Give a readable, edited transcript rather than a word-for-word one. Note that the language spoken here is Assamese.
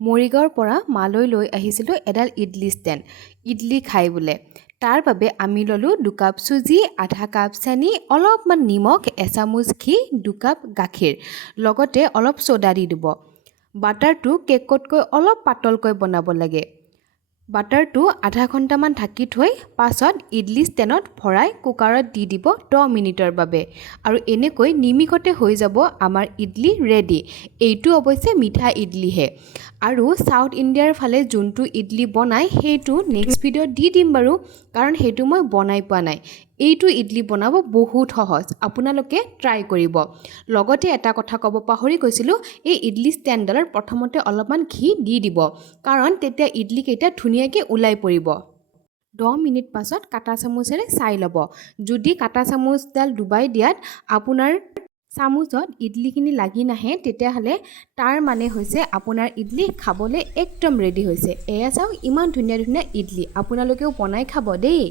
মৰিগাঁৱৰ পৰা মালৈ লৈ আহিছিলোঁ এডাল ইডলি ষ্টেণ্ড ইডলি খাই বোলে। তাৰ বাবে আমি ল'লোঁ 2 কাপ চুজি, আধা কাপ চেনি, অলপমান নিমখ, এচামুচ ঘি, 2 কাপ গাখীৰ, লগতে অলপ ছ'ডা দি দিব। বাটাৰটো কেকতকৈ অলপ পাতলকৈ বনাব লাগে। বাটাৰটো আধা ঘণ্টামান ঢাকি থৈ পাছত ইডলি ষ্টেণ্ডত ভৰাই কুকাৰত দি দিব 10 মিনিটৰ বাবে আৰু এনেকৈ নিমিষতে হৈ যাব আমাৰ ইডলি ৰেডি। এইটো অৱশ্যে মিঠা ইডলিহে। আৰু সাউথ ইণ্ডিয়াৰ ফালে যোনটো ইডলি বনায় সেইটো নেক্সট ভিডিঅ'ত দি দিম বাৰু, কাৰণ সেইটো মই বনাই পোৱা নাই। এইটো ইডলি বনাব বহুত সহজ, আপোনালোকে ট্ৰাই কৰিব। লগতে এটা কথা ক'ব পাহৰি গৈছিলোঁ, এই ইডলি ষ্টেণ্ডডালত প্ৰথমতে অলপমান ঘি দি দিব, কাৰণ তেতিয়া ইডলিকেইটা ধুনীয়াকৈ ওলাই পৰিব। 10 মিনিট পাছত কাটা চামুচেৰে চাই ল'ব। যদি কাটা চামুচডাল ডুবাই দিয়াত আপোনাৰ চামুচত ইডলিখিনি লাগি নাহে, তেতিয়াহ'লে তাৰ মানে হৈছে আপোনাৰ ইডলি খাবলৈ একদম ৰেডি হৈছে। এয়া চাওক, ইমান ধুনীয়া ধুনীয়া ইডলি, আপোনালোকেও বনাই খাব দেই।